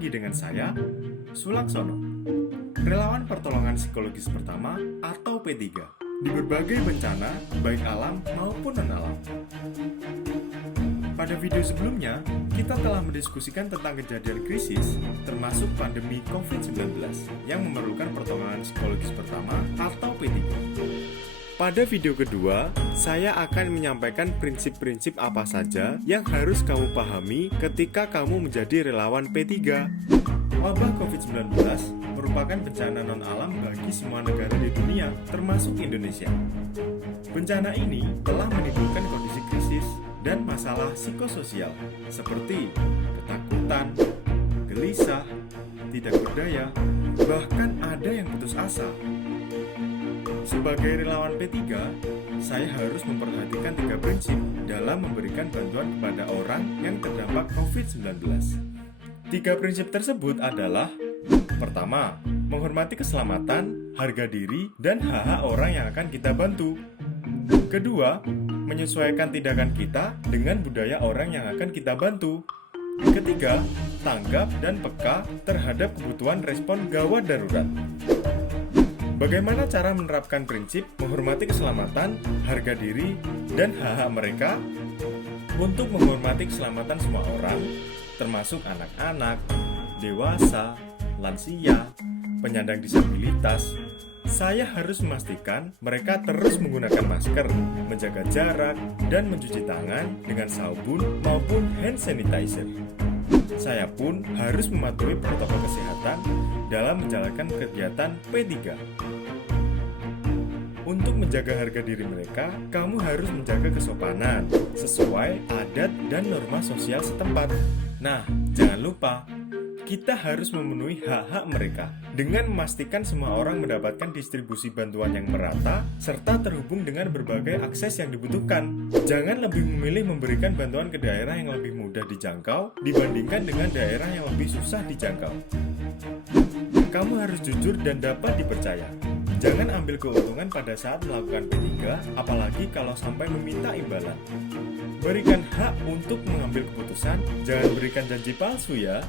lagi dengan saya, Sulaksono, relawan pertolongan psikologis pertama atau P3 di berbagai bencana, baik alam maupun non-alam. Pada video sebelumnya, kita telah mendiskusikan tentang kejadian krisis, termasuk pandemi COVID-19 yang memerlukan pertolongan psikologis pertama atau P3. Pada video kedua, saya akan menyampaikan prinsip-prinsip apa saja yang harus kamu pahami ketika kamu menjadi relawan P3. Wabah COVID-19 merupakan bencana non-alam bagi semua negara di dunia, termasuk Indonesia. Bencana ini telah menimbulkan kondisi krisis dan masalah psikososial seperti ketakutan, gelisah, tidak berdaya, bahkan ada yang putus asa. Sebagai relawan P3, saya harus memperhatikan 3 prinsip dalam memberikan bantuan kepada orang yang terdampak COVID-19. 3 prinsip tersebut adalah: pertama, menghormati keselamatan, harga diri, dan hak-hak orang yang akan kita bantu. Kedua, menyesuaikan tindakan kita dengan budaya orang yang akan kita bantu. Ketiga, tanggap dan peka terhadap kebutuhan respon gawat darurat. Bagaimana cara menerapkan prinsip menghormati keselamatan, harga diri, dan hak-hak mereka? Untuk menghormati keselamatan semua orang, termasuk anak-anak, dewasa, lansia, penyandang disabilitas, saya harus memastikan mereka terus menggunakan masker, menjaga jarak, dan mencuci tangan dengan sabun maupun hand sanitizer. Saya pun harus mematuhi protokol kesehatan dalam menjalankan kegiatan P3. Untuk menjaga harga diri mereka, kamu harus menjaga kesopanan sesuai adat dan norma sosial setempat. Nah, jangan lupa, kita harus memenuhi hak-hak mereka dengan memastikan semua orang mendapatkan distribusi bantuan yang merata serta terhubung dengan berbagai akses yang dibutuhkan. Jangan lebih memilih memberikan bantuan ke daerah yang lebih mudah dijangkau dibandingkan dengan daerah yang lebih susah dijangkau. Kamu harus jujur dan dapat dipercaya. Jangan ambil keuntungan pada saat melakukan P3, apalagi kalau sampai meminta imbalan. Berikan hak untuk mengambil keputusan, jangan berikan janji palsu ya.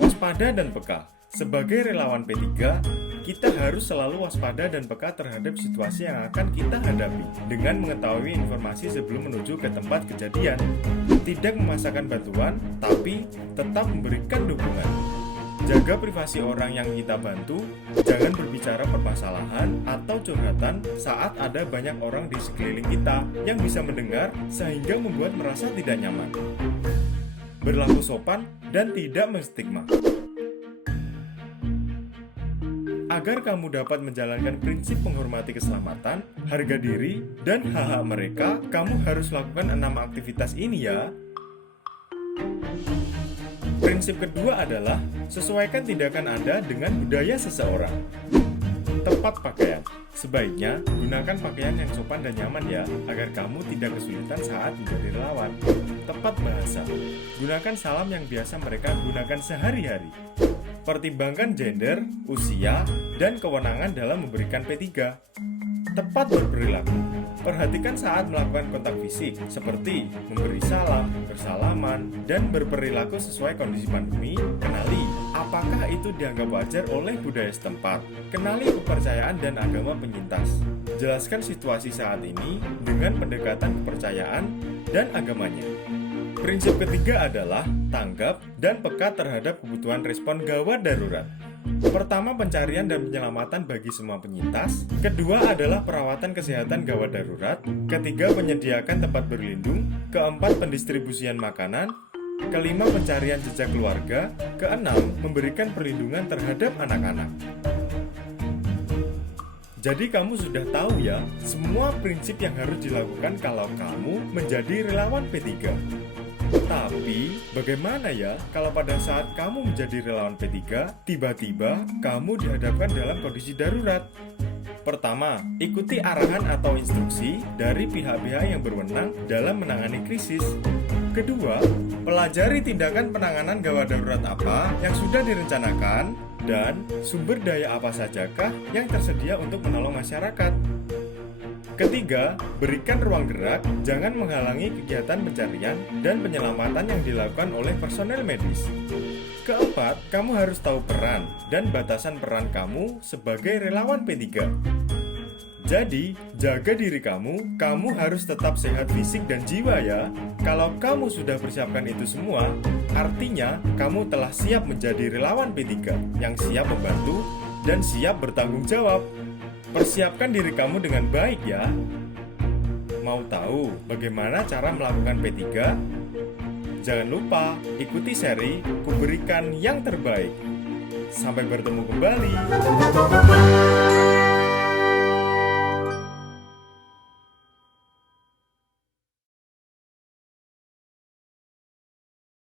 Waspada dan peka. Sebagai relawan P3, kita harus selalu waspada dan peka terhadap situasi yang akan kita hadapi dengan mengetahui informasi sebelum menuju ke tempat kejadian. Tidak memasakkan bantuan, tapi tetap memberikan dukungan. Jaga privasi orang yang kita bantu, jangan berbicara permasalahan atau curhatan saat ada banyak orang di sekeliling kita yang bisa mendengar sehingga membuat merasa tidak nyaman. Berlaku sopan dan tidak menstigma. Agar kamu dapat menjalankan prinsip menghormati keselamatan, harga diri, dan hak-hak mereka, kamu harus lakukan 6 aktivitas ini ya. Prinsip kedua adalah sesuaikan tindakan Anda dengan budaya seseorang. Tepat pakaian. Sebaiknya gunakan pakaian yang sopan dan nyaman ya, agar kamu tidak kesulitan saat menjadi relawan. Tepat bahasa. Gunakan salam yang biasa mereka gunakan sehari-hari. Pertimbangkan gender, usia, dan kewenangan dalam memberikan P3. Tepat berperilaku. Perhatikan saat melakukan kontak fisik, seperti memberi salam, bersalaman, dan berperilaku sesuai kondisi pandemi. Kenali apakah itu dianggap wajar oleh budaya setempat. Kenali kepercayaan dan agama penyintas. Jelaskan situasi saat ini dengan pendekatan kepercayaan dan agamanya. Prinsip ketiga adalah tanggap dan peka terhadap kebutuhan respon gawat darurat. Pertama, pencarian dan penyelamatan bagi semua penyintas. Kedua adalah perawatan kesehatan gawat darurat. Ketiga, menyediakan tempat berlindung. Keempat, pendistribusian makanan. Kelima, pencarian jejak keluarga. Keenam, memberikan perlindungan terhadap anak-anak. Jadi kamu sudah tahu ya, semua prinsip yang harus dilakukan kalau kamu menjadi relawan P3. Tapi, bagaimana ya kalau pada saat kamu menjadi relawan P3, tiba-tiba kamu dihadapkan dalam kondisi darurat? Pertama, ikuti arahan atau instruksi dari pihak-pihak yang berwenang dalam menangani krisis. Kedua, pelajari tindakan penanganan gawat darurat apa yang sudah direncanakan dan sumber daya apa sajakah yang tersedia untuk menolong masyarakat. Ketiga, berikan ruang gerak, jangan menghalangi kegiatan pencarian dan penyelamatan yang dilakukan oleh personel medis. Keempat, kamu harus tahu peran dan batasan peran kamu sebagai relawan P3. Jadi, jaga diri kamu harus tetap sehat fisik dan jiwa ya. Kalau kamu sudah persiapkan itu semua, artinya kamu telah siap menjadi relawan P3 yang siap membantu dan siap bertanggung jawab. Persiapkan diri kamu dengan baik ya. Mau tahu bagaimana cara melakukan P3? Jangan lupa ikuti seri Kuberikan yang Terbaik. Sampai bertemu kembali.